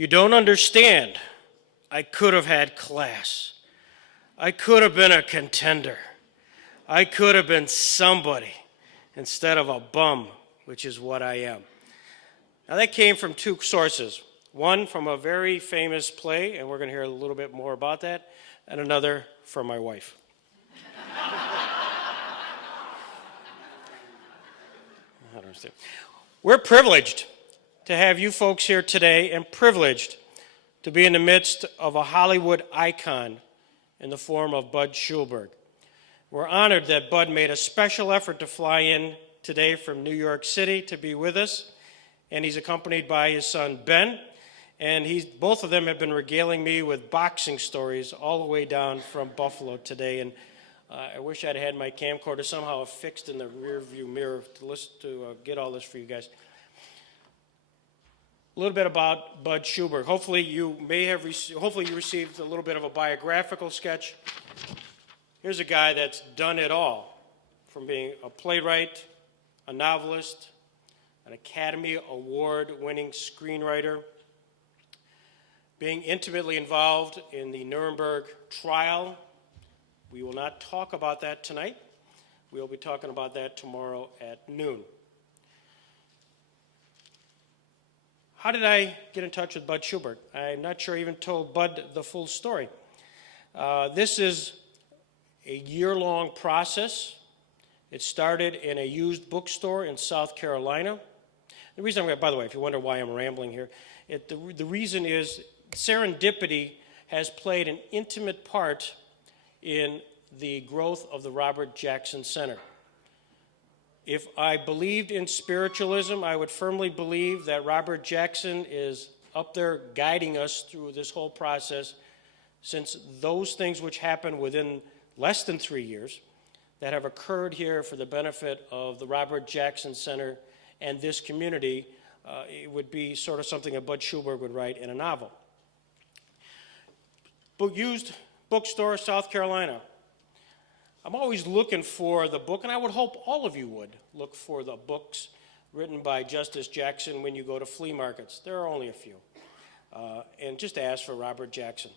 You don't understand. I could have had class. I could have been a contender. I could have been somebody instead of a bum, which is what I am. Now that came from two sources. One from a very famous play, and we're going to hear a little bit more about that, and another from my wife. I don't understand. We're privileged to have you folks here today, and privileged to be in the midst of a Hollywood icon in the form of Bud Schulberg. We're honored that Bud made a special effort to fly in today from New York City to be with us, and he's accompanied by his son Ben, and both of them have been regaling me with boxing stories all the way down from Buffalo today, and I wish I'd had my camcorder somehow fixed in the rear view mirror to get all this for you guys. A little bit about Bud Schulberg. Hopefully you received a little bit of a biographical sketch. Here's a guy that's done it all, from being a playwright, a novelist, an Academy Award-winning screenwriter, being intimately involved in the Nuremberg trial. We will not talk about that tonight. We'll be talking about that tomorrow at noon. How did I get in touch with Bud Schulberg? I'm not sure I even told Bud the full story. This is a year-long process. It started in a used bookstore in South Carolina. The reason by the way, if you wonder why I'm rambling here, the reason is serendipity has played an intimate part in the growth of the Robert Jackson Center. If I believed in spiritualism, I would firmly believe that Robert Jackson is up there guiding us through this whole process, since those things which happened within less than 3 years that have occurred here for the benefit of the Robert Jackson Center and this community, it would be sort of something that Bud Schulberg would write in a novel. Used bookstore, South Carolina. I'm always looking for the book, and I would hope all of you would look for the books written by Justice Jackson when you go to flea markets. There are only a few. And just ask for Robert Jackson.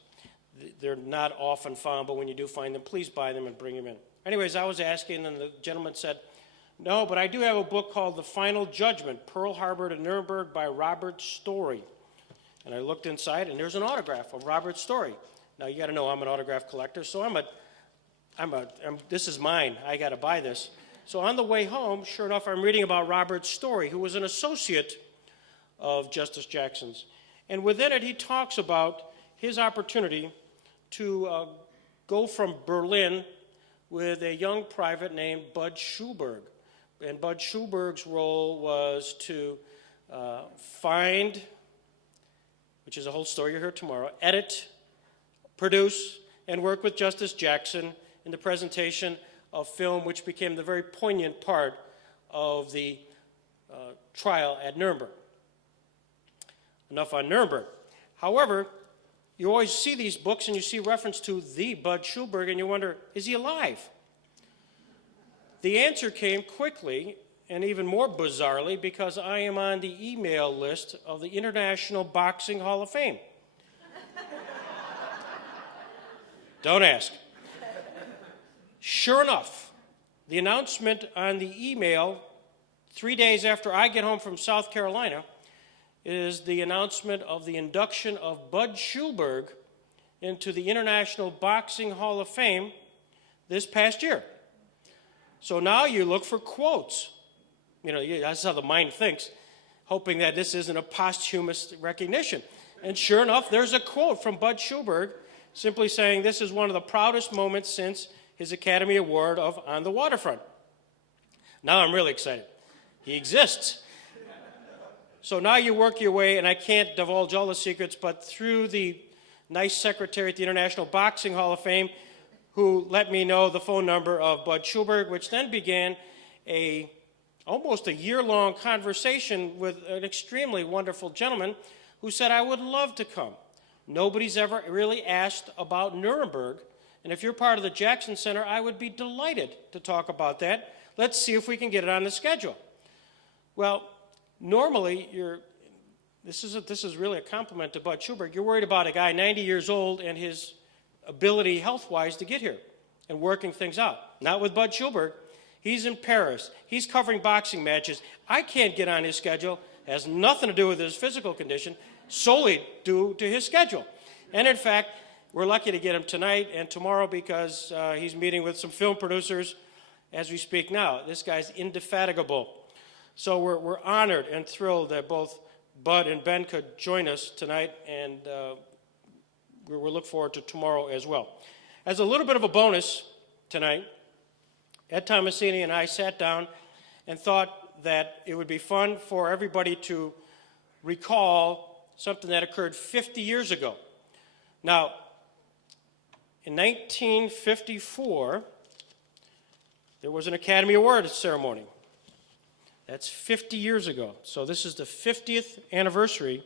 They're not often found, but when you do find them, please buy them and bring them in. Anyways, I was asking, and the gentleman said, no, but I do have a book called The Final Judgment, Pearl Harbor to Nuremberg by Robert Story. And I looked inside, and there's an autograph of Robert Story. Now, you got to know I'm an autograph collector, so this is mine. I got to buy this. So on the way home, sure enough, I'm reading about Robert Story, who was an associate of Justice Jackson's. And within it, he talks about his opportunity to go from Berlin with a young private named Bud Schulberg. And Bud Schulberg's role was to find, which is a whole story you'll hear tomorrow, edit, produce, and work with Justice Jackson in the presentation of film, which became the very poignant part of the trial at Nuremberg. Enough on Nuremberg. However, you always see these books and you see reference to the Bud Schulberg, and you wonder, is he alive? The answer came quickly, and even more bizarrely, because I am on the email list of the International Boxing Hall of Fame. Don't ask. Sure enough, the announcement on the email 3 days after I get home from South Carolina is the announcement of the induction of Bud Schulberg into the International Boxing Hall of Fame this past year. So now you look for quotes. That's how the mind thinks, hoping that this isn't a posthumous recognition. And sure enough, there's a quote from Bud Schulberg simply saying, this is one of the proudest moments since his Academy Award of On the Waterfront. Now I'm really excited. He exists. So now you work your way, and I can't divulge all the secrets, but through the nice secretary at the International Boxing Hall of Fame, who let me know the phone number of Bud Schulberg, which then began almost a year-long conversation with an extremely wonderful gentleman who said, I would love to come. Nobody's ever really asked about Nuremberg, and if you're part of the Jackson Center, I would be delighted to talk about that. Let's see if we can get it on the schedule. Well, normally, this is really a compliment to Bud Schulberg. You're worried about a guy 90 years old and his ability health-wise to get here and working things out. Not with Bud Schulberg. He's in Paris. He's covering boxing matches. I can't get on his schedule. It has nothing to do with his physical condition, solely due to his schedule. And in fact, we're lucky to get him tonight and tomorrow because he's meeting with some film producers as we speak now. This guy's indefatigable. So we're honored and thrilled that both Bud and Ben could join us tonight, and we'll look forward to tomorrow as well. As a little bit of a bonus tonight, Ed Tomasini and I sat down and thought that it would be fun for everybody to recall something that occurred 50 years ago. Now, in 1954, there was an Academy Award ceremony. That's 50 years ago. So this is the 50th anniversary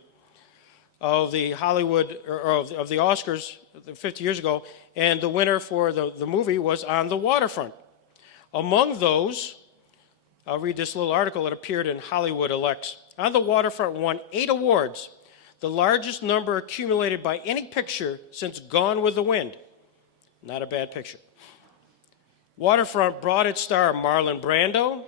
of the Hollywood, or of the Oscars 50 years ago, and the winner for the movie was On the Waterfront. Among those, I'll read this little article that appeared in Hollywood Elects. On the Waterfront won 8 awards, the largest number accumulated by any picture since Gone with the Wind. Not a bad picture. Waterfront brought its star Marlon Brando,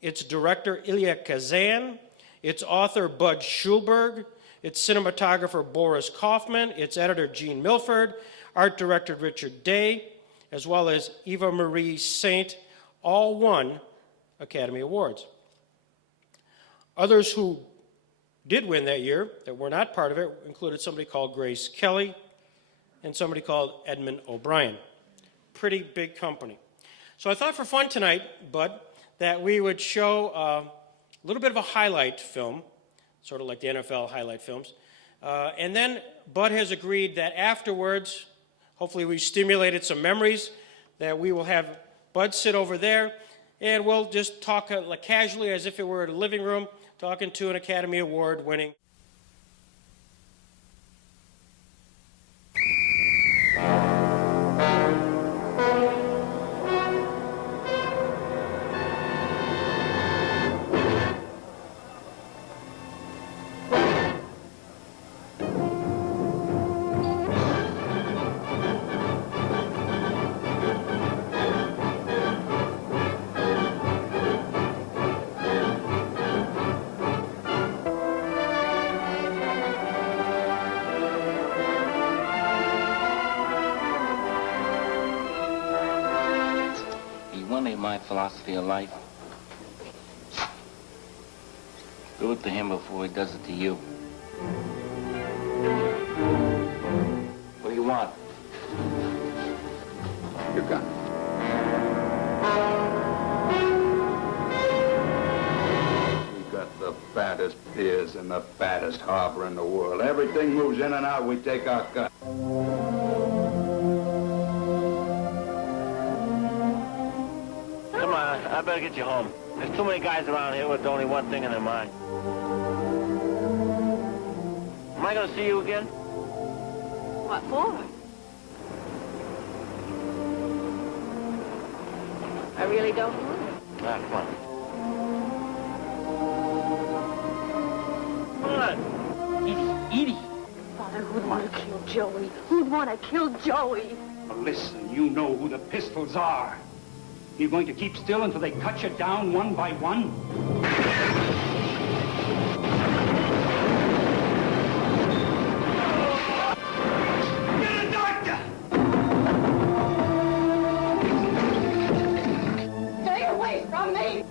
its director Elia Kazan, its author Bud Schulberg, its cinematographer Boris Kaufman, its editor Gene Milford, art director Richard Day, as well as Eva Marie Saint, all won Academy Awards. Others who did win that year, that were not part of it, included somebody called Grace Kelly and somebody called Edmund O'Brien. Pretty big company. So I thought for fun tonight, Bud, that we would show a little bit of a highlight film, sort of like the NFL highlight films. And then Bud has agreed that afterwards, hopefully we stimulated some memories, that we will have Bud sit over there, and we'll just talk like casually as if it were a living room, talking to an Academy Award winning. My philosophy of life. Do it to him before he does it to you. What do you want? Your gun. We got the fattest piers and the fattest harbor in the world. Everything moves in and out, we take our cut. I better get you home. There's too many guys around here with only one thing in their mind. Am I going to see you again? What for? I really don't know. Ah, come on. Come on. Edie. Father, who'd want to kill Joey? Who'd want to kill Joey? Well, listen, you know who the pistols are. You're going to keep still until they cut you down one by one? Get a doctor! Stay away from me!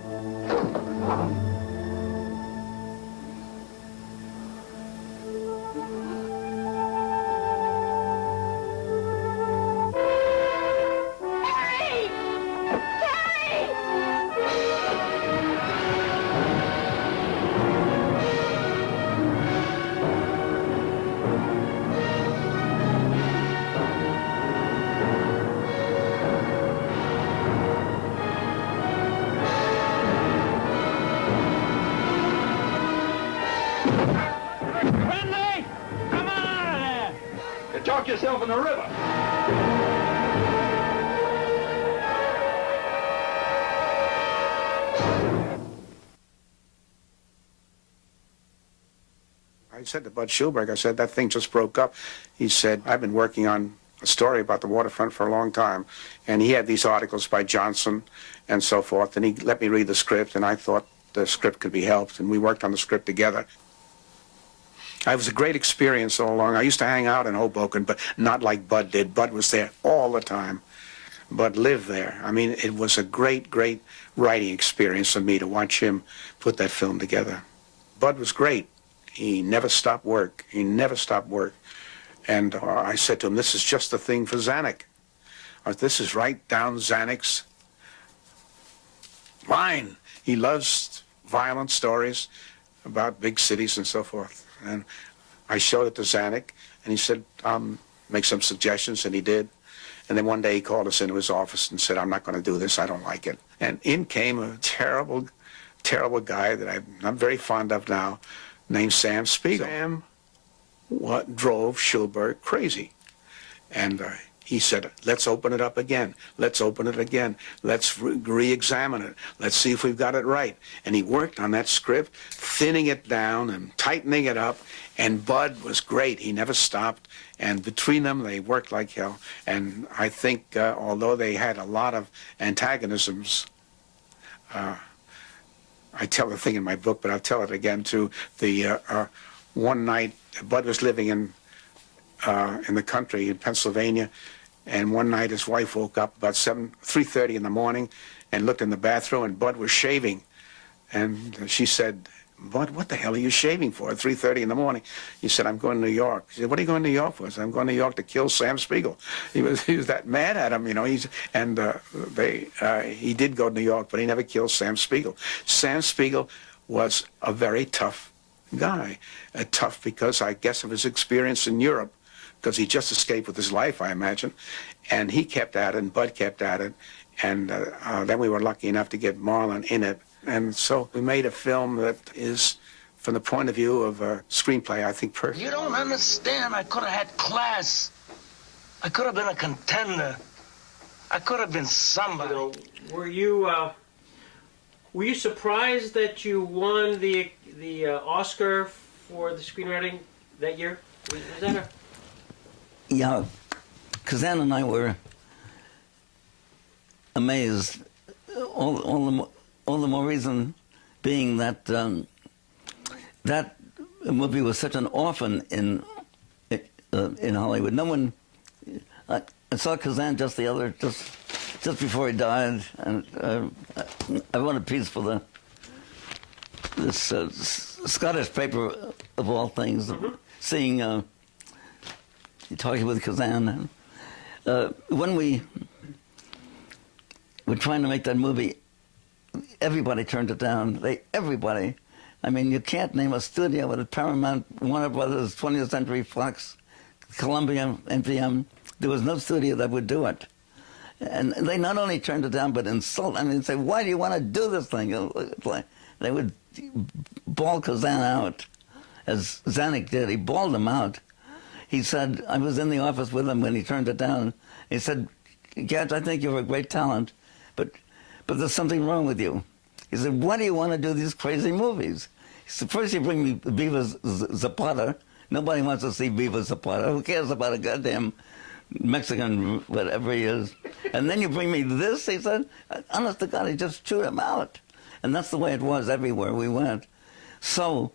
Friendly! Come on out of there! You talk yourself in the river. Are I said to Bud Schulberg, I said, that thing just broke up. He said, I've been working on a story about the waterfront for a long time. And he had these articles by Johnson and so forth, and he let me read the script, and I thought the script could be helped, and we worked on the script together. It was a great experience all along. I used to hang out in Hoboken, but not like Bud did. Bud was there all the time. Bud lived there. I mean, it was a great, great writing experience for me to watch him put that film together. Bud was great. He never stopped work. He never stopped work. And I said to him, this is just the thing for Zanuck. This is right down Zanuck's line. He loves violent stories about big cities and so forth. And I showed it to Zanuck, and he said, make some suggestions, and he did. And then one day he called us into his office and said, I'm not going to do this. I don't like it. And in came a terrible, terrible guy that I'm not very fond of now, named Sam Spiegel. Sam what drove Schulberg crazy. And he said, let's open it up again. Let's open it again. Let's re-examine it. Let's see if we've got it right. And he worked on that script, thinning it down and tightening it up. And Bud was great. He never stopped. And between them, they worked like hell. And I think, although they had a lot of antagonisms, I tell the thing in my book, but I'll tell it again too. One night, Bud was living in the country in Pennsylvania, and one night his wife woke up about 3:30 in the morning and looked in the bathroom, and Bud was shaving. And she said, Bud, what the hell are you shaving for at 3:30 in the morning? He said, I'm going to New York. She said, what are you going to New York for? I said, I'm going to New York to kill Sam Spiegel. He was that mad at him, you know. He did go to New York, but he never killed Sam Spiegel. Sam Spiegel was a very tough guy. Tough because, I guess, of his experience in Europe, because he just escaped with his life, I imagine. And he kept at it, and Bud kept at it. And then we were lucky enough to get Marlon in it. And so we made a film that is, from the point of view of a screenplay, I think perfect. You don't understand. I could have had class. I could have been a contender. I could have been somebody. Were you surprised that you won the Oscar for the screenwriting that year? Was that a... Yeah, Kazan and I were amazed. All the more reason being that that movie was such an orphan in Hollywood. No one. I saw Kazan just before he died, and I wrote a piece for this Scottish paper of all things, seeing talking with Kazan. When we were trying to make that movie, everybody turned it down. Everybody. I mean, you can't name a studio with Paramount, Warner Brothers, 20th Century Fox, Columbia, NPM. There was no studio that would do it. And they not only turned it down, but insult. I mean, say, why do you want to do this thing? They would bawl Kazan out, as Zanuck did. He bawled him out. He said, I was in the office with him when he turned it down. He said, Gad, I think you're a great talent, but there's something wrong with you. He said, why do you want to do these crazy movies? He said, first you bring me Viva Zapata. Nobody wants to see Viva Zapata. Who cares about a goddamn Mexican, whatever he is? And then you bring me this, he said. Honest to God, he just chewed him out. And that's the way it was everywhere we went. So,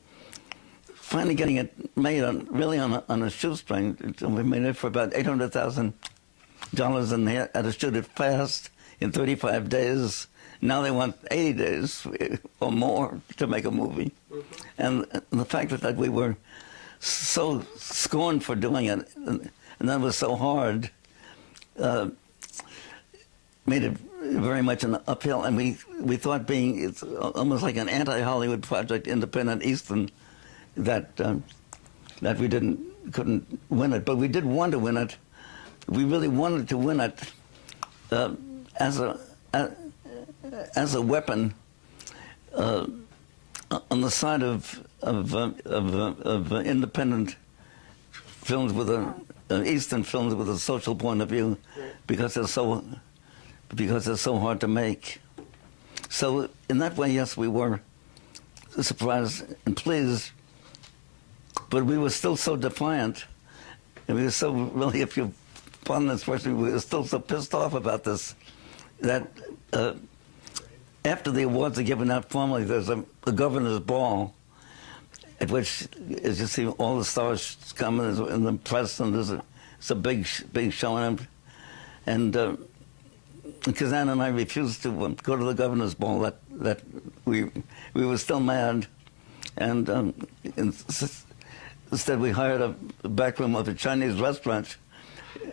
finally getting it made really on a shoestring. We made it for about $800,000, and they had to shoot it fast in 35 days. Now they want 80 days or more to make a movie. And the fact that we were so scorned for doing it, and that was so hard, made it very much an uphill. And we thought it's almost like an anti-Hollywood project, independent Eastern, that we couldn't win it. But we did want to win it. We really wanted to win it as a weapon on the side of independent films Eastern films with a social point of view, because they're so hard to make. So in that way, yes, we were surprised and pleased but we were still so defiant, and we were so really, if you pardon this expression, we were still so pissed off about this that after the awards are given out formally, there's a governor's ball at which, as you see, all the stars come in the press, and it's a big showing. And Kazan and I refused to go to the governor's ball. That we were still mad, and instead we hired a back room of a Chinese restaurant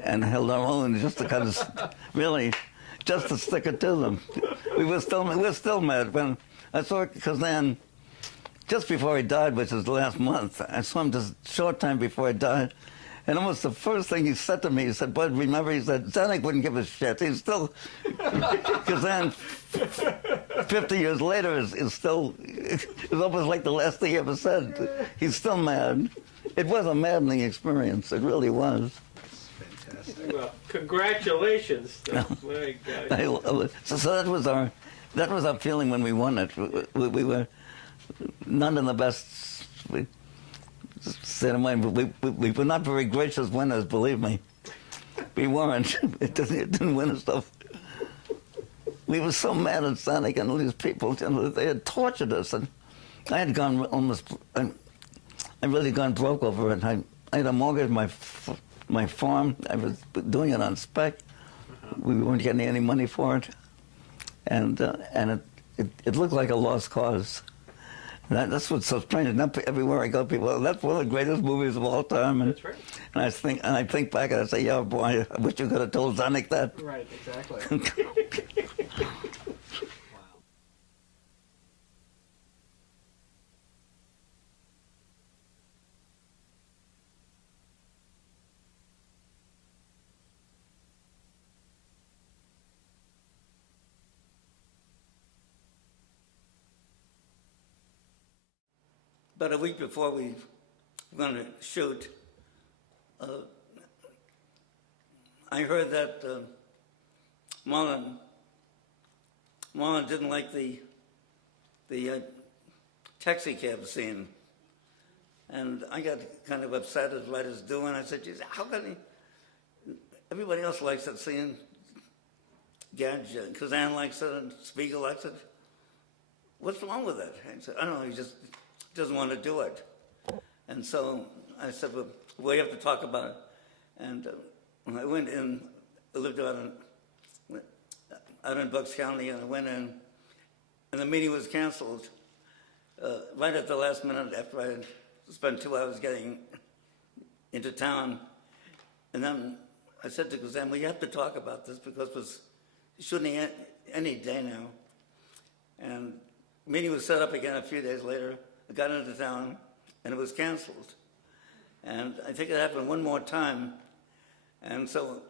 and held our own just to kind of really just to stick it to them. We're still mad. When I saw Kazan just before he died, which was last month, I saw him just a short time before he died, and almost the first thing he said to me, he said, "Bud, remember," he said, "Zanuck wouldn't give a shit." He's still, Kazan, 50 years later, is still, it's almost like the last thing he ever said. He's still mad. It was a maddening experience. It really was. Well, congratulations. My God. So that was our feeling when we won it. We were not in the best state of mind. We were not very gracious winners, believe me. We weren't. It didn't win us stuff. We were so mad at Zanuck and all these people. They had tortured us, and I had gone almost. I really gone broke over it. I had to mortgage my farm. I was doing it on spec. We weren't getting any money for it, and it looked like a lost cause. That's what's so strange. Not everywhere I go, people, that's one of the greatest movies of all time. And, that's right. And I think back and I say, yeah, boy, I wish you could have told Zanuck that. Right, exactly. About a week before we were going to shoot, I heard that Marlon didn't like the taxi cab scene, and I got kind of upset as writers do, and I said, "Geez, how can he? Everybody else likes that scene. Gadge, Kazan likes it, and Spiegel likes it. What's wrong with it?" I said, "I don't know. He just doesn't want to do it." And so I said, "Well, we have to talk about it." And I went in, I lived out in Bucks County, and I went in, and the meeting was canceled right at the last minute after I had spent 2 hours getting into town. And then I said to Kazan, "We have to talk about this because we're shooting any day now." And the meeting was set up again a few days later. I got into town, and it was canceled. And I think it happened one more time. And so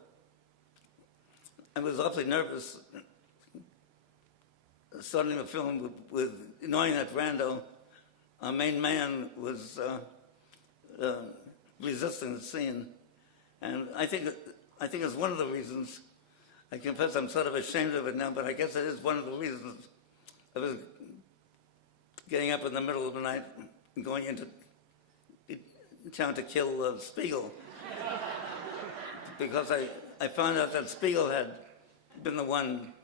I was awfully nervous starting the film with knowing that Brando, our main man, was resisting the scene. And I think it's one of the reasons, I confess I'm sort of ashamed of it now, but I guess it is one of the reasons I was getting up in the middle of the night and going into town to kill Spiegel. Because I found out that Spiegel had been the one,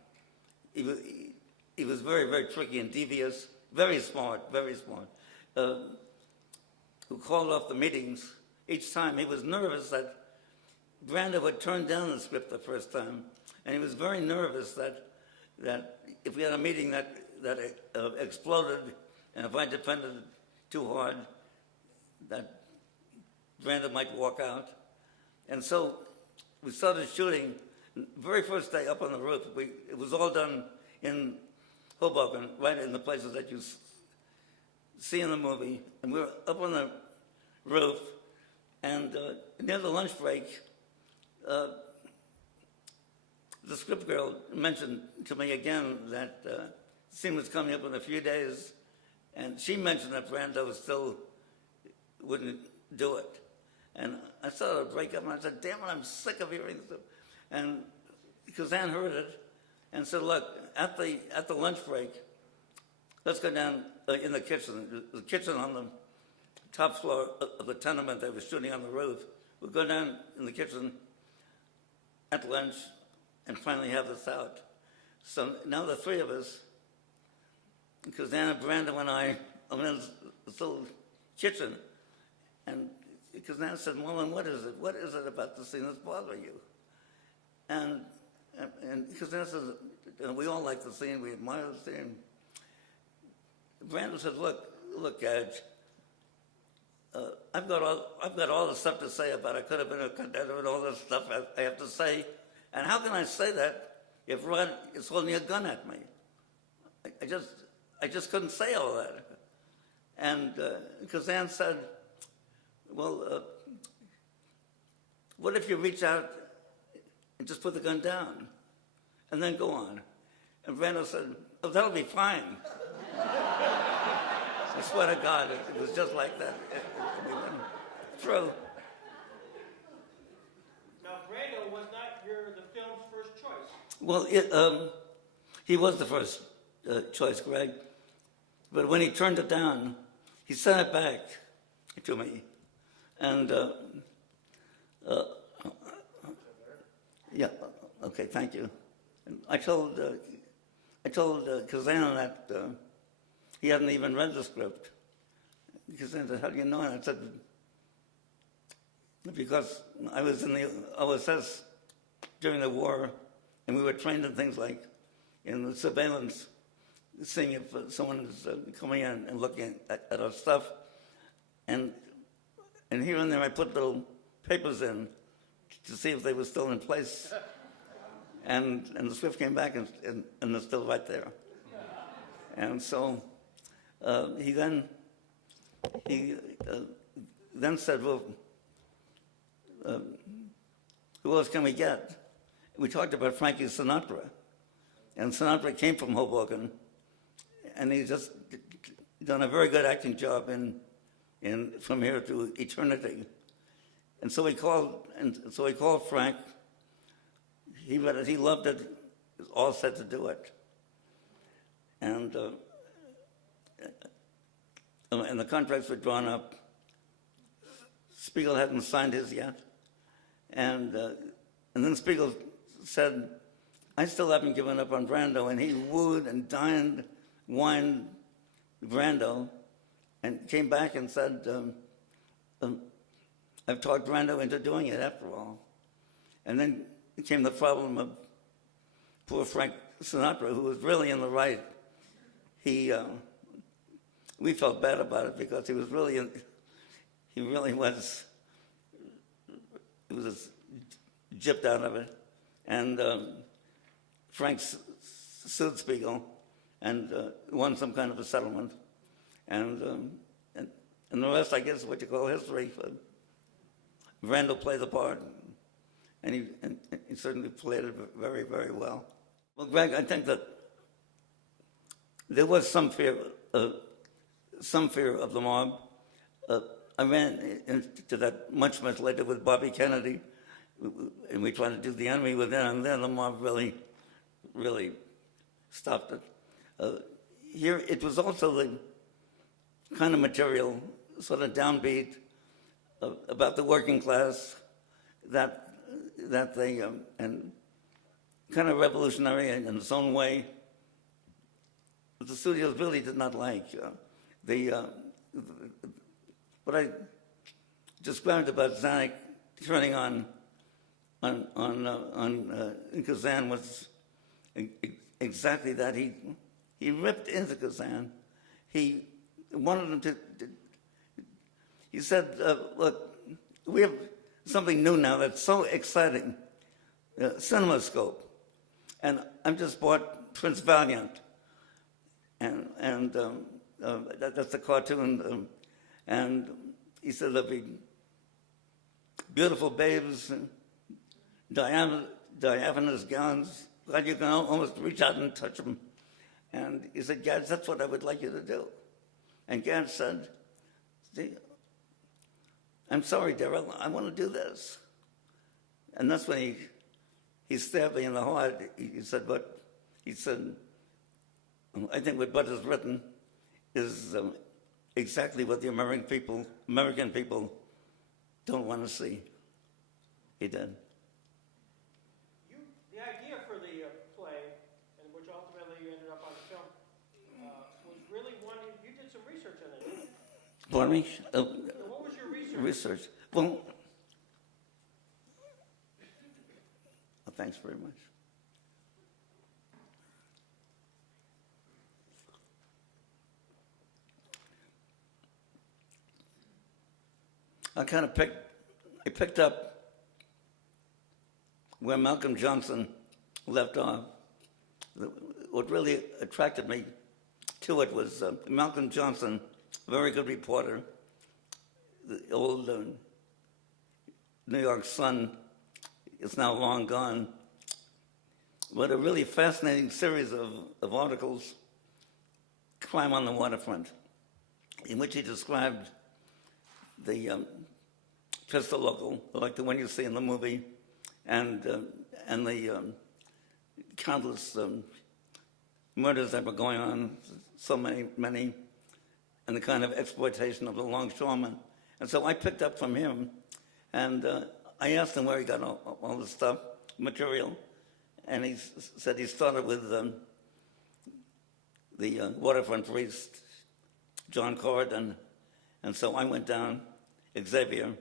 he was very, very tricky and devious, very smart, who called off the meetings each time. He was nervous that Brando had turned down the script the first time, and he was very nervous that if we had a meeting that exploded, and if I defended it too hard, that Brando might walk out. And so we started shooting. The very first day up on the roof, it was all done in Hoboken, right in the places that you see in the movie. And we were up on the roof, and near the lunch break, the script girl mentioned to me again that the scene was coming up in a few days, and she mentioned that Brando still wouldn't do it. And I started to break up, and I said, "Damn it, I'm sick of hearing this." And Kazan heard it and said, "Look, at the lunch break, let's go down in the kitchen on the top floor of the tenement they were shooting on the roof. We'd go down in the kitchen at lunch and finally have this out. So now the three of us, Kazan and Brando and I, I'm in this little kitchen, and Kazan said, "Mullen, what is it? What is it about the scene that's bothering you?" And Kazan says, "We all like the scene. We admire the scene." Brando said, "Look, Gage, I've got all the stuff to say about I could have been a contender and all this stuff I have to say, and how can I say that if Rod is holding a gun at me? I just couldn't say all that." And Kazan said, "Well, what if you reach out and just put the gun down and then go on?" And Brando said, "Oh, that'll be fine." I swear to God, it was just like that. True. Now, Brando was not the film's first choice. Well, he was the first choice, Greg. But when he turned it down, he sent it back to me. And, yeah, okay, thank you. And I told Kazan that he hadn't even read the script. Kazan said, "How do you know?" And I said, "Because I was in the OSS during the war, and we were trained in things like in the surveillance, seeing if someone is coming in and looking at our stuff. And here and there I put little papers in to see if they were still in place. And the script came back and they're still right there. And so he then said, "Well, who else can we get?" We talked about Frankie Sinatra. And Sinatra came from Hoboken, and he's just done a very good acting job in From Here to Eternity. And so he called Frank. He read it. He loved it. He was all set to do it. And the contracts were drawn up. Spiegel hadn't signed his yet. And then Spiegel said, "I still haven't given up on Brando," and he wooed and wined Brando, and came back and said, "I've talked Brando into doing it after all." And then came the problem of poor Frank Sinatra, who was really in the right. We felt bad about it because he was really gypped out of it. And Frank sued Spiegel and won some kind of a settlement. And the rest, I guess, is what you call history. Brando played the part, and he certainly played it very, very well. Well, Greg, I think that there was some fear of the mob. I ran into that much later with Bobby Kennedy, and we tried to do The Enemy with them, and then the mob really, really stopped it. Here, it was also the kind of material, sort of downbeat, about the working class that they, and kind of revolutionary in its own way, but the studios really did not like. What I described about Zanuck turning on Kazan was exactly that. He ripped into Kazan. He wanted him to he said, "Look, we have something new now that's so exciting, CinemaScope, and I've just bought Prince Valiant, and that's a cartoon, and he said there'll be beautiful babes, and diaphanous gowns, glad you can almost reach out and touch them." And he said, "Gad, that's what I would like you to do." And Gad said, "See, I'm sorry, Darrell, I want to do this." And that's when he stabbed me in the heart. He said, "But," he said, "I think what Bud has written is exactly what the American people don't want to see. He did. The idea for the play, and which ultimately ended up on the film, was really one, you did some research on it, didn't you? Pardon me? What was your research? Research. Well, thanks very much. I picked up where Malcolm Johnson left off. What really attracted me to it was Malcolm Johnson, a very good reporter, the old New York Sun is now long gone, but a really fascinating series of articles, Crime on the Waterfront, in which he described the pistol local, like the one you see in the movie, and the countless murders that were going on, so many, and the kind of exploitation of the longshoremen. And so I picked up from him, and I asked him where he got all this stuff, material, and he said he started with the waterfront priest, John Corridan, and so I went down Xavier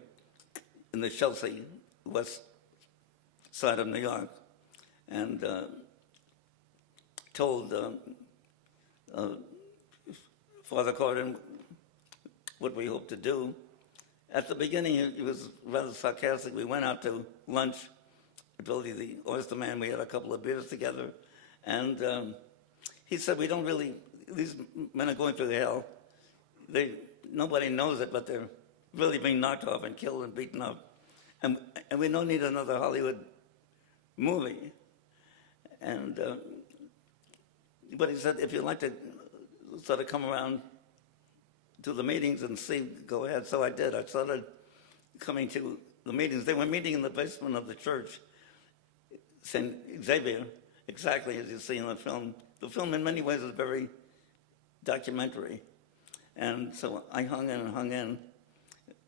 in the Chelsea west side of New York, and told Father Corridan what we hoped to do. At the beginning, he was rather sarcastic. We went out to lunch. I told you the Oyster Man, we had a couple of beers together. And he said, we don't really, these men are going through hell. Nobody knows it, but they're really being knocked off and killed and beaten up. And we don't need another Hollywood movie. And but he said, if you'd like to sort of come around to the meetings and see, go ahead. So I did. I started coming to the meetings. They were meeting in the basement of the church, St. Xavier, exactly as you see in the film. The film in many ways is very documentary. And so I hung in.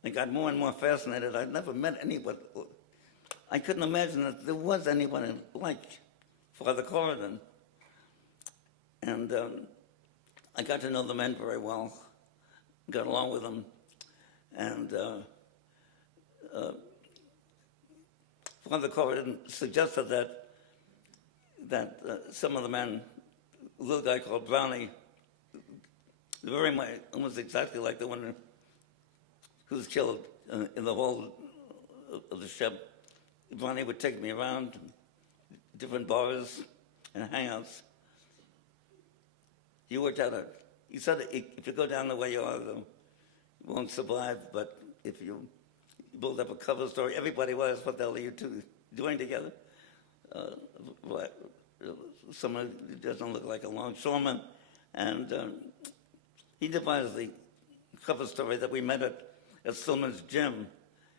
I got more and more fascinated. I'd never met anyone. I couldn't imagine that there was anyone like Father Corridan. And I got to know the men very well, got along with them. And Father Corridan suggested that some of the men, a little guy called Brownie, very much, almost exactly like the one who was killed in the hold of the ship. Brownie would take me around different bars and hangouts. He worked out he said, if you go down the way you are, you won't survive, but if you build up a cover story, everybody was, what the hell are you two doing together? Someone who doesn't look like a longshoreman. And he devised the cover story that we met at Stillman's gym,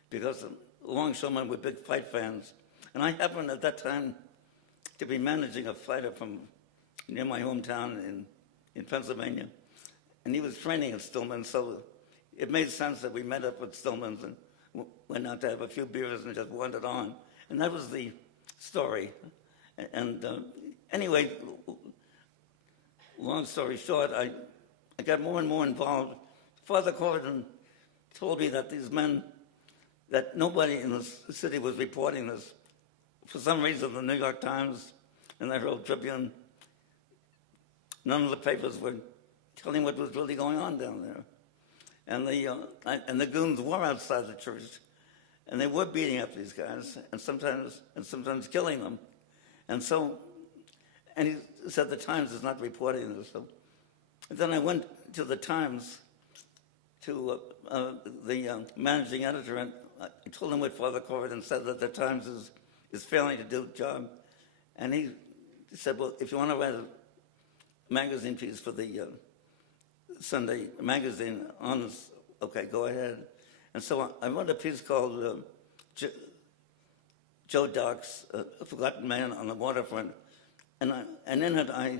because longshoremen were big fight fans. And I happened at that time to be managing a fighter from near my hometown in Pennsylvania. And he was training at Stillman, so it made sense that we met up at Stillman's and went out to have a few beers and just wandered on. And that was the story. And anyway, long story short, I got more and more involved. Father Corridan told me that these men, that nobody in the city was reporting this. For some reason, the New York Times and the Herald Tribune, none of the papers were telling what was really going on down there. And the goons were outside the church, and they were beating up these guys, and sometimes killing them. And he said the Times is not reporting this. So then I went to the Times, to the managing editor, and I told him what Father Corridan said, that the Times is failing to do the job. And he said, well, if you want to write a magazine piece for the Sunday magazine on this, okay, go ahead. And so I wrote a piece called Joe Doc's A Forgotten Man on the Waterfront. And in it, I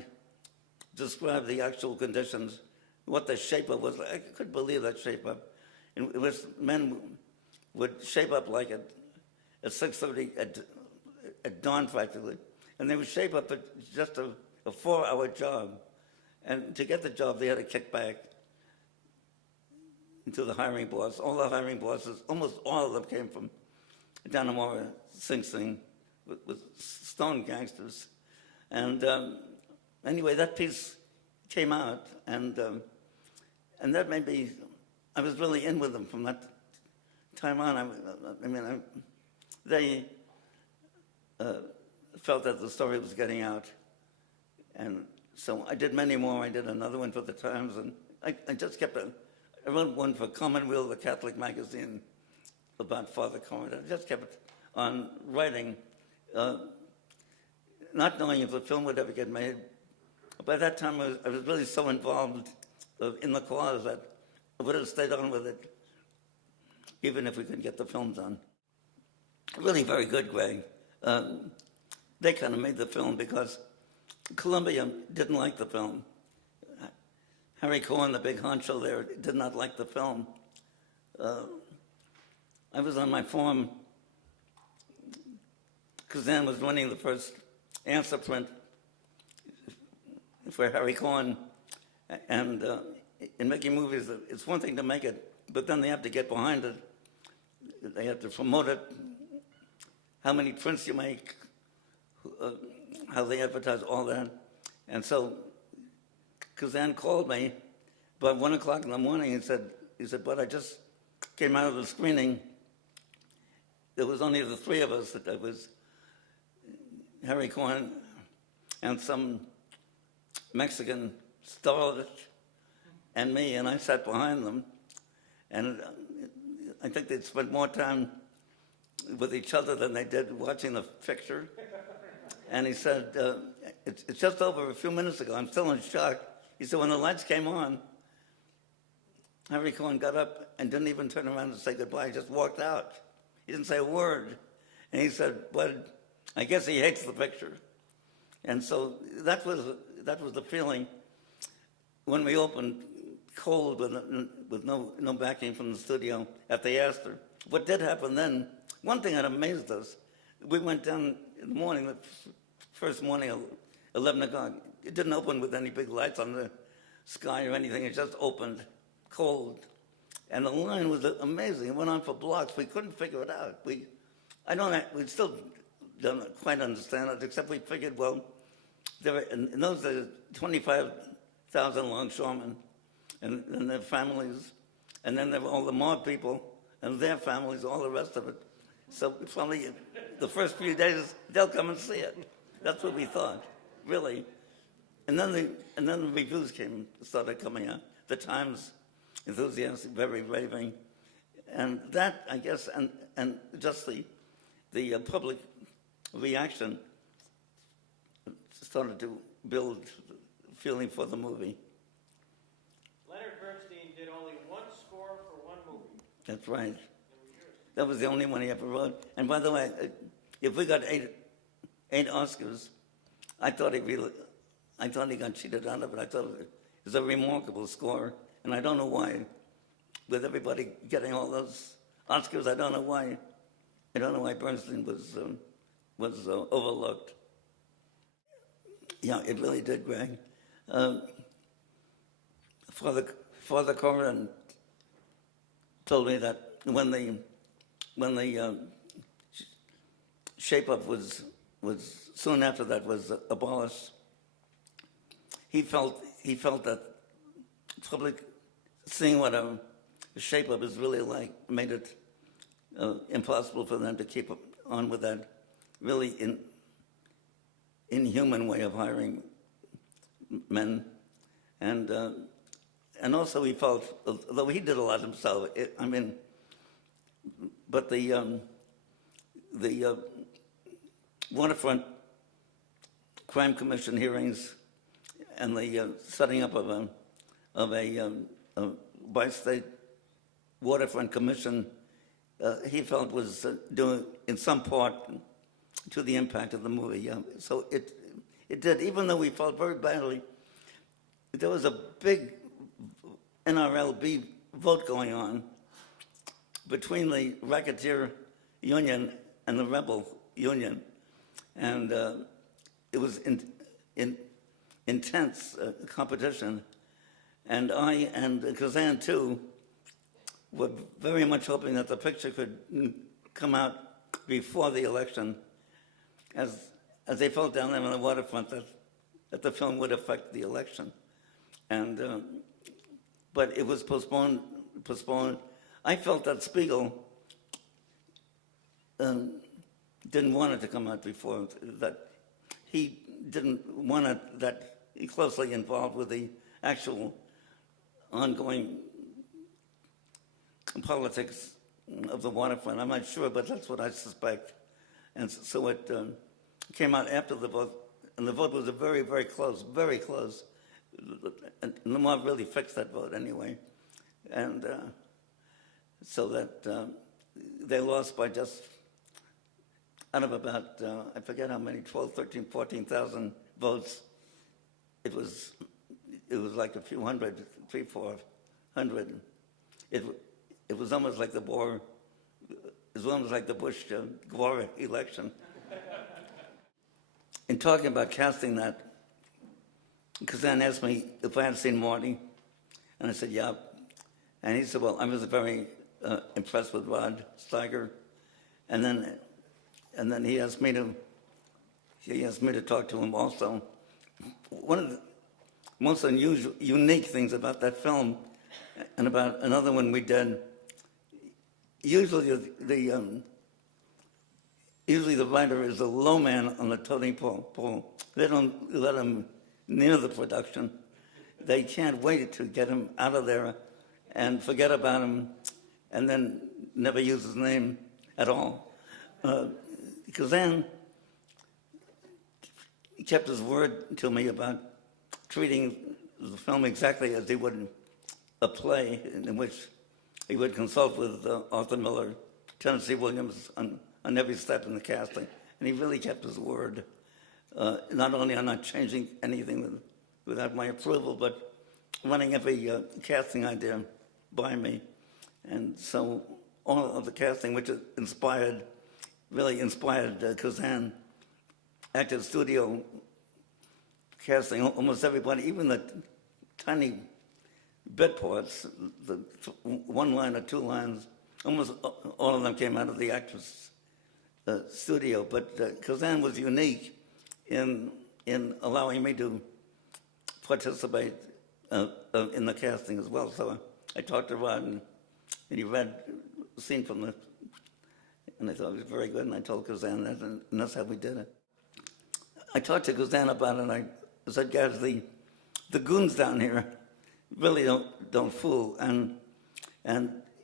described the actual conditions what the shape-up was. I couldn't believe that shape-up. It was men would shape up like at 6:30 at dawn practically, and they would shape up for just a 4-hour job. And to get the job, they had to kick back to the hiring boss. All the hiring bosses, almost all of them came from Dannemora, Sing Sing, with stone gangsters. And anyway, that piece came out, and that made me, I was really in with them from that time on. They felt that the story was getting out. And so I did many more. I did another one for the Times, and I just kept I wrote one for Commonweal, the Catholic magazine, about Father Corrin. I just kept on writing, not knowing if the film would ever get made. By that time, I was really so involved in the cause that I would have stayed on with it, even if we could get the film done. Really very good, Greg. They kind of made the film because Columbia didn't like the film. Harry Cohen, the big honcho there, did not like the film. I was on my farm. Kazan was running the first answer print for Harry Cohen. And in making movies, it's one thing to make it, but then they have to get behind it. They have to promote it, how many prints you make, how they advertise, all that. And so Kazan called me about 1 o'clock in the morning and he said, but I just came out of the screening. There was only the three of us. That was Harry Cohen and some Mexican starlet and me, and I sat behind them. And I think they'd spent more time with each other than they did watching the picture. And he said, it's just over a few minutes ago. I'm still in shock. He said, when the lights came on, Harry Cohen got up and didn't even turn around and say goodbye. He just walked out. He didn't say a word. And he said, but I guess he hates the picture. And so that was the feeling when we opened cold with no backing from the studio at the Astor. What did happen then, one thing that amazed us, we went down in the morning, the first morning, 11 o'clock. It didn't open with any big lights on the sky or anything. It just opened cold. And the line was amazing. It went on for blocks. We couldn't figure it out. We still don't quite understand it, except we figured, well, there were, in those days, 25,000 longshoremen and their families, and then there were all the mob people and their families, all the rest of it. So probably the first few days, they'll come and see it. That's what we thought, really. And then the reviews started coming out. The Times, enthusiastic, very raving. And that, I guess, and just the public reaction started to build feeling for the movie. Leonard Bernstein did only one score for one movie. That's right. That was the only one he ever wrote. And by the way, if we got eight Oscars, I thought he got cheated out of it. I thought it was a remarkable score, and I don't know why. With everybody getting all those Oscars, I don't know why. I don't know why Bernstein was overlooked. Yeah, it really did, Greg. Father Corrin told me that when the shape-up was soon after that was abolished, he felt that public seeing what a shape-up is really like made it impossible for them to keep on with that really inhuman way of hiring men, and also he felt, although he did a lot himself, but the Waterfront Crime Commission hearings and the setting up of a bi-state Waterfront Commission, he felt was due in some part to the impact of the movie. Yeah. So it did, even though we felt very badly. There was a big NRLB vote going on between the racketeer union and the rebel union, and it was intense competition. And I and Kazan too were very much hoping that the picture could come out before the election, as they felt down there on the waterfront that the film would affect the election, and but it was postponed. I felt that Spiegel didn't want it to come out before, that he didn't want it that closely involved with the actual ongoing politics of the waterfront. I'm not sure, but that's what I suspect. And so it came out after the vote, and the vote was very, very close, very close. And the mob really fixed that vote anyway. And so that they lost by just, out of about, I forget how many, 12, 13, 14,000 votes. It was like a few hundred, 300, 400. It was almost like the Boer, it was almost like the Bush-Gore election. In talking about casting that, Kazan asked me if I had seen Marty, and I said, yeah. And he said, well, I was very impressed with Rod Steiger. And then he asked me to talk to him also. One of the most unusual, unique things about that film, and about another one we did, usually the writer is a low man on the totem pole. They don't let him near the production. They can't wait to get him out of there and forget about him, and then never use his name at all. Kazan kept his word to me about treating the film exactly as he would a play, in which he would consult with Arthur Miller, Tennessee Williams on every step in the casting. And he really kept his word. Not only on not changing anything without my approval, but running every casting idea by me. And so all of the casting, which really inspired Kazan, acted studio casting, almost everybody, even the tiny bit parts, the one line or two lines, almost all of them came out of the actress studio. But Kazan was unique in allowing me to participate in the casting as well. So I talked to Rod, and he read the scene from and I thought it was very good, and I told Kazan that, and that's how we did it. I talked to Kazan about it, and I said, guys, the goons down here really don't fool, and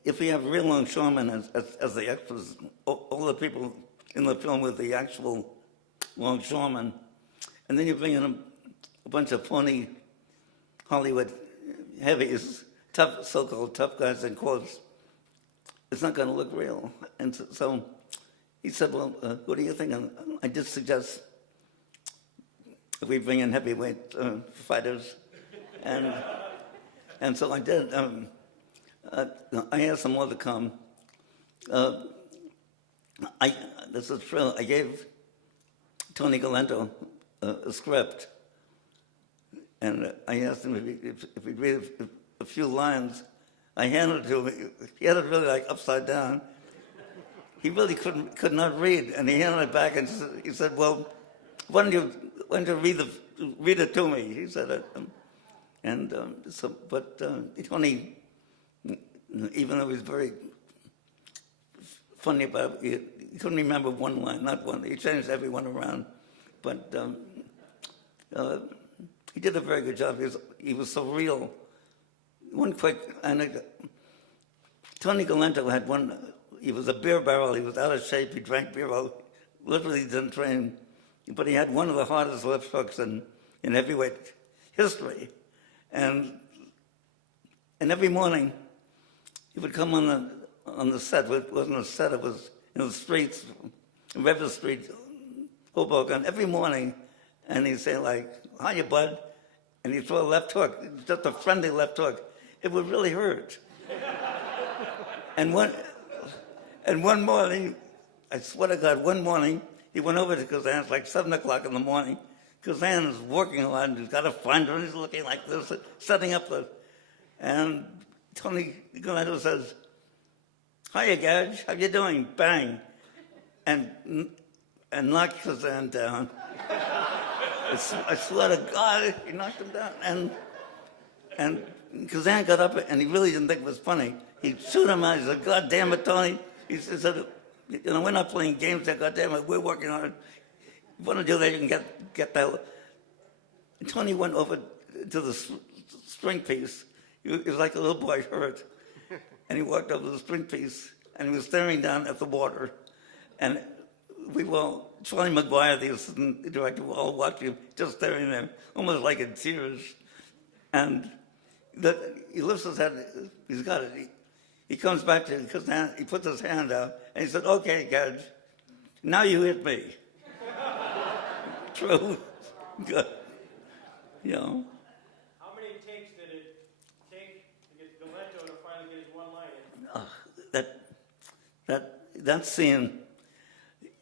if we have real longshoremen as the extras, all the people in the film with the actual longshoremen, and then you bring in a bunch of phony Hollywood heavies, tough, so-called tough guys in quotes, it's not going to look real. And so he said, well, what do you think? And I just suggest we bring in heavyweight fighters. And so I did. I asked them all to come. This is true. I gave Tony Galento a script, and I asked him if he'd read a few lines. I handed it to him. He had it really like upside down. He really could not read, and he handed it back, and he said, "Well, why don't you read it to me?" He said it, but Tony, even though he was very funny about it, he couldn't remember one line, not one. He changed everyone around, but he did a very good job. He was so real. One quick anecdote. Tony Galento had one. He was a beer barrel. He was out of shape. He drank beer. Literally didn't train, but he had one of the hardest left hooks in heavyweight history. And every morning he would come on the set. It wasn't a set. It was in the streets, River Street, Hoboken. Every morning, and he'd say like, "Hiya, bud," and he'd throw a left hook, just a friendly left hook. it would really hurt. And one morning, I swear to God, one morning, he went over to Kazan, it's like 7 o'clock in the morning. Kazan is working a lot, and he's got a finder, and he's looking like this, setting up the... And Tony Gannetto says, "Hiya, Gage, how you doing?" Bang. And knocked Kazan down. I swear to God, he knocked him down. And Kazan got up, and he really didn't think it was funny. He chewed him out. He said, "God damn it, Tony." He said, "We're not playing games there, God damn it, we're working on it. You want to do that, you can get the hell." And Tony went over to the string piece. He was like a little boy hurt. And he walked over to the string piece, and he was staring down at the water. And we were, Charlie McGuire, the assistant director, were all watching him, just staring there, almost like in tears. And he lifts his head, he's got it. He comes back to Kazan, he puts his hand out, and he said, "Okay, Gage, now you hit me." True. Good. You know. How many takes did it take to get Gannetto to finally get his one line in? That scene,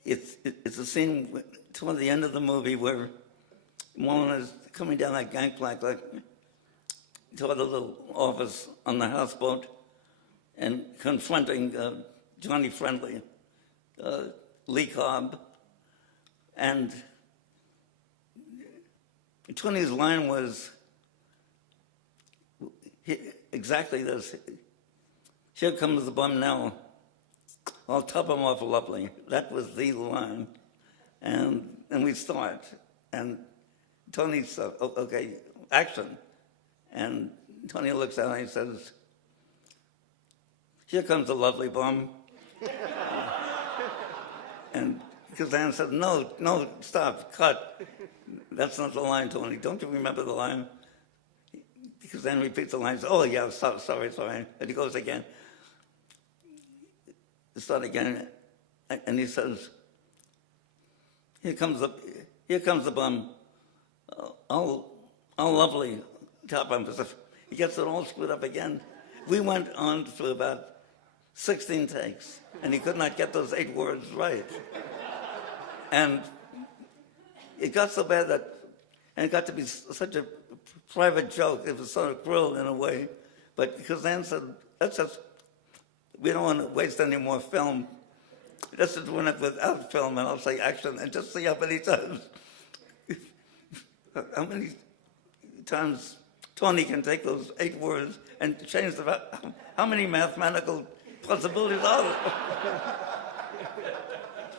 it's a scene toward the end of the movie where Mullen is coming down that gangplank like toward the little office on the houseboat and confronting Johnny Friendly, Lee Cobb, and Tony's line was exactly this: "Here comes the bum now. I'll top him off lovely." That was the line. And we start. And Tony said, "Okay, action." And Tony looks at me and he says, "Here comes the lovely bum." And Kazan said, no, stop, cut. "That's not the line, Tony. Don't you remember the line?" Kazan repeats the line. Says, "Oh, yeah, sorry. And he goes again. Start again. And he says, here comes the bum. All lovely top him." He gets it all screwed up again. We went on for about 16 takes, and he could not get those 8 words right. And it got so bad and it got to be such a private joke. It was sort of cruel in a way. But Kazan said, we don't want to waste any more film. Let's just run it without film, and I'll say action, and just see how many times Tony can take those 8 words and change them. How many mathematical possibilities are there?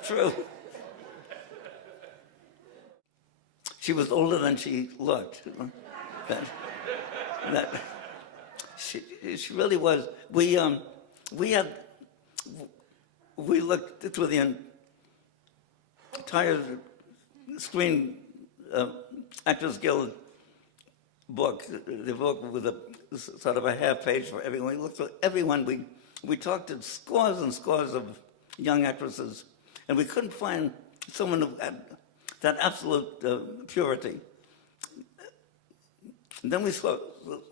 True. She was older than she looked. She really was. We looked through the entire Screen Actors Guild book, the book with a sort of a half page for everyone. We looked through everyone. We talked to scores and scores of young actresses, and we couldn't find someone who had that absolute purity. And then we saw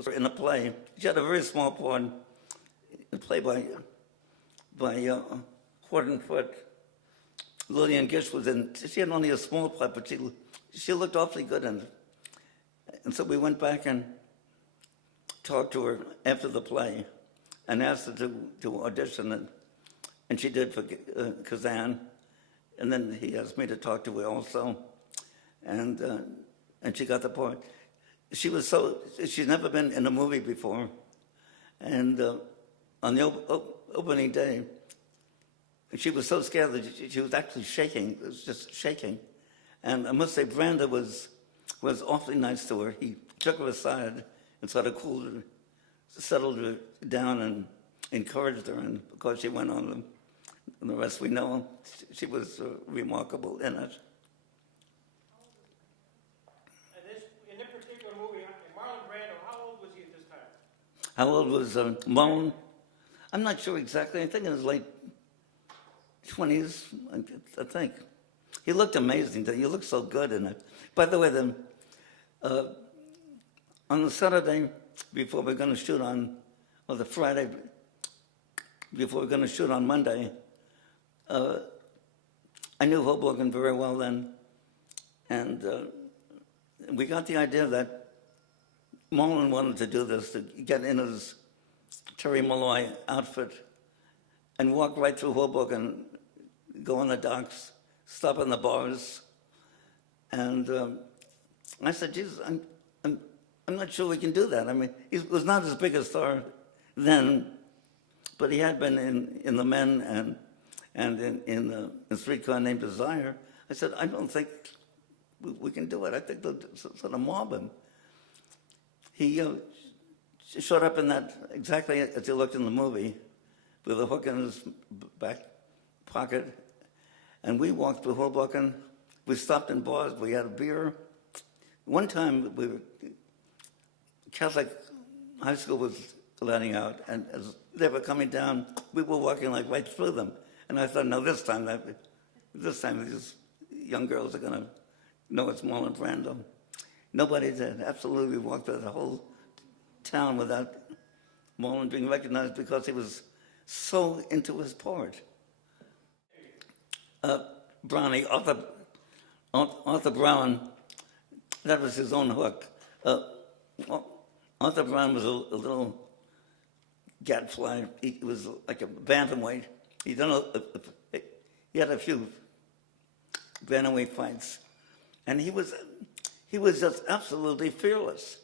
her in a play. She had a very small part, a play by Horton Foote. Lillian Gish was in. She had only a small part, but she looked awfully good in it. And so we went back and talked to her after the play and asked her to audition, and she did for Kazan. And then he asked me to talk to her also, and she got the part. She'd never been in a movie before, and on the opening day, she was so scared that she was actually shaking. It was just shaking. And I must say, Brando was awfully nice to her. He took her aside and sort of cooled her, settled her down, and encouraged her. And of course, she went on, and the rest we know. She was remarkable in it. In this particular movie, Marlon Brando, how old was he at this time? How old was Mullen? I'm not sure exactly. I think in his late 20s, I think. He looked amazing. He looked so good in it. By the way, on the Saturday before we're going to shoot on or the Friday before we were going to shoot on Monday. I knew Hoboken very well then, and we got the idea that Marlon wanted to do this, to get in his Terry Malloy outfit and walk right through Hoboken, go on the docks, stop in the bars. And I said, Jesus, I'm not sure we can do that. I mean, he was not as big a star then, but he had been in The Men and in Streetcar Named Desire. I said, I don't think we can do it. I think they'll sort of mob him. He showed up in that, exactly as he looked in the movie, with a hook in his back pocket. And we walked through Hoboken. We stopped in bars. We had a beer. One time, Catholic high school was letting out, and as they were coming down, we were walking like right through them. And I thought, no, this time these young girls are going to know it's Marlon Brando. Nobody did. Absolutely walked through the whole town without Marlon being recognized because he was so into his part. Brownie, Arthur Brown, that was his own hook. Arthur Brown was a little gadfly. He was like a bantamweight. He had a few bantamweight fights, and he was just absolutely fearless.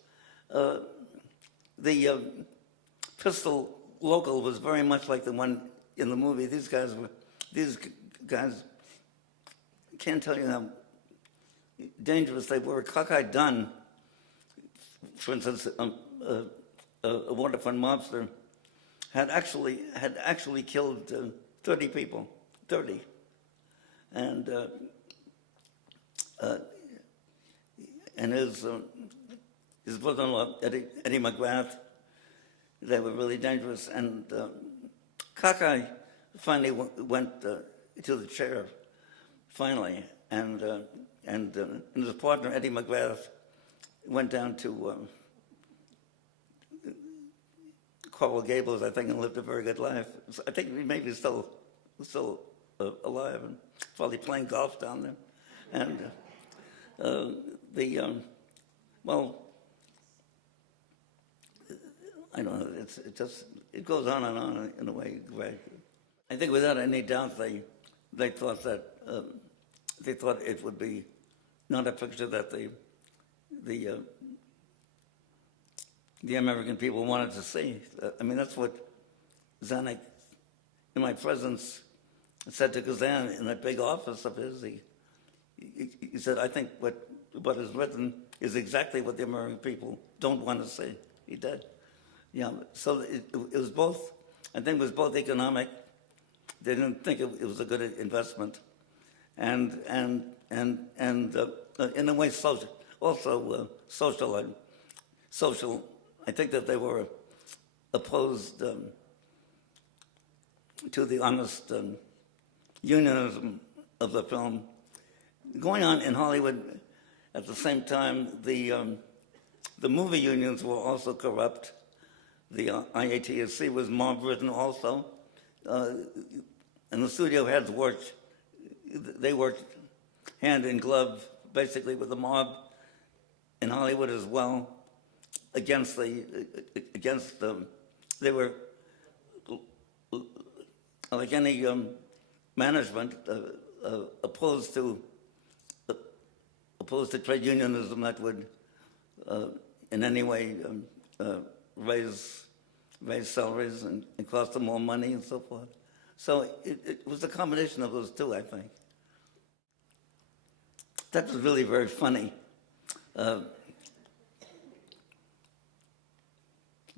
The pistol local was very much like the one in the movie. These guys can't tell you how dangerous they were. Cockeyed Dunn, for instance, a Waterfront mobster, had actually killed 30 people, 30, and his brother-in-law Eddie McGrath, they were really dangerous. And Cockeye finally went to the chair, finally, and his partner Eddie McGrath went down to Coral Gables, I think, and lived a very good life. I think he may be still alive and probably playing golf down there. And well, I don't know. It goes on and on in a way, Greg. I think without any doubt they thought that it would be not a picture that the American people wanted to see. I mean, that's what Zanuck, in my presence, said to Kazan in that big office of his. He said, I think what is written is exactly what the American people don't want to see. He did. Yeah, so it was both, I think it was both economic. They didn't think it was a good investment. And in a way, social. Also, social. I think that they were opposed to the honest unionism of the film. Going on in Hollywood at the same time, the movie unions were also corrupt. The IATSC was mob-ridden also. And the studio heads worked hand in glove, basically, with the mob in Hollywood as well, against them. They were, like any management, opposed to trade unionism that would in any way raise salaries and cost them more money and so forth. So it was a combination of those two, I think. That was really very funny.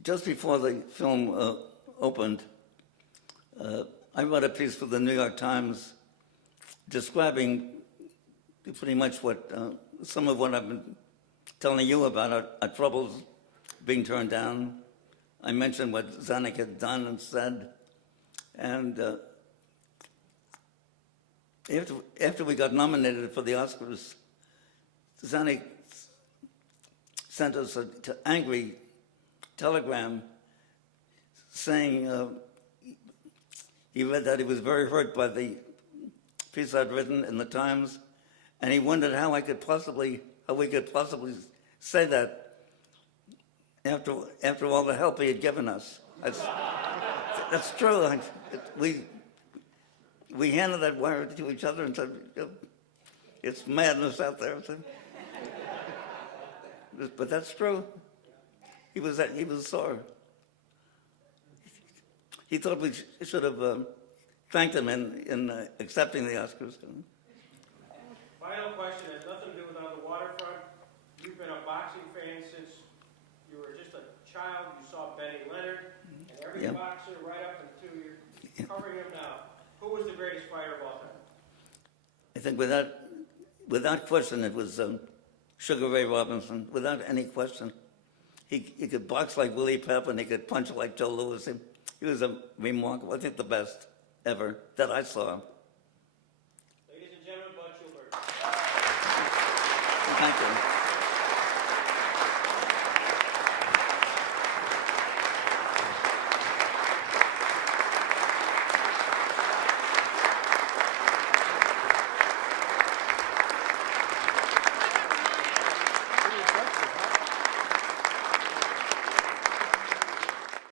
Just before the film opened, I wrote a piece for the New York Times describing pretty much some of what I've been telling you about our troubles being turned down. I mentioned what Zanuck had done and said. And after we got nominated for the Oscars, Zanuck sent us an angry telegram saying he read that he was very hurt by the piece I'd written in the Times, and he wondered how we could possibly say that after all the help he had given us. That's true. We handed that wire to each other and said, "It's madness out there." But that's true. He was sore. He thought we should have thanked him in accepting the Oscars. Final question has nothing to do with on the waterfront. You've been a boxing fan since you were just a child. You saw Benny Leonard, and every boxer right up until you're covering him now. Who was the greatest fighter of all time? I think without question, it was Sugar Ray Robinson. Without any question, he could box like Willie Pep, and he could punch like Joe Louis. He was a remarkable. I think the best ever that I saw. Ladies and gentlemen, Bud Schulberg. Thank you.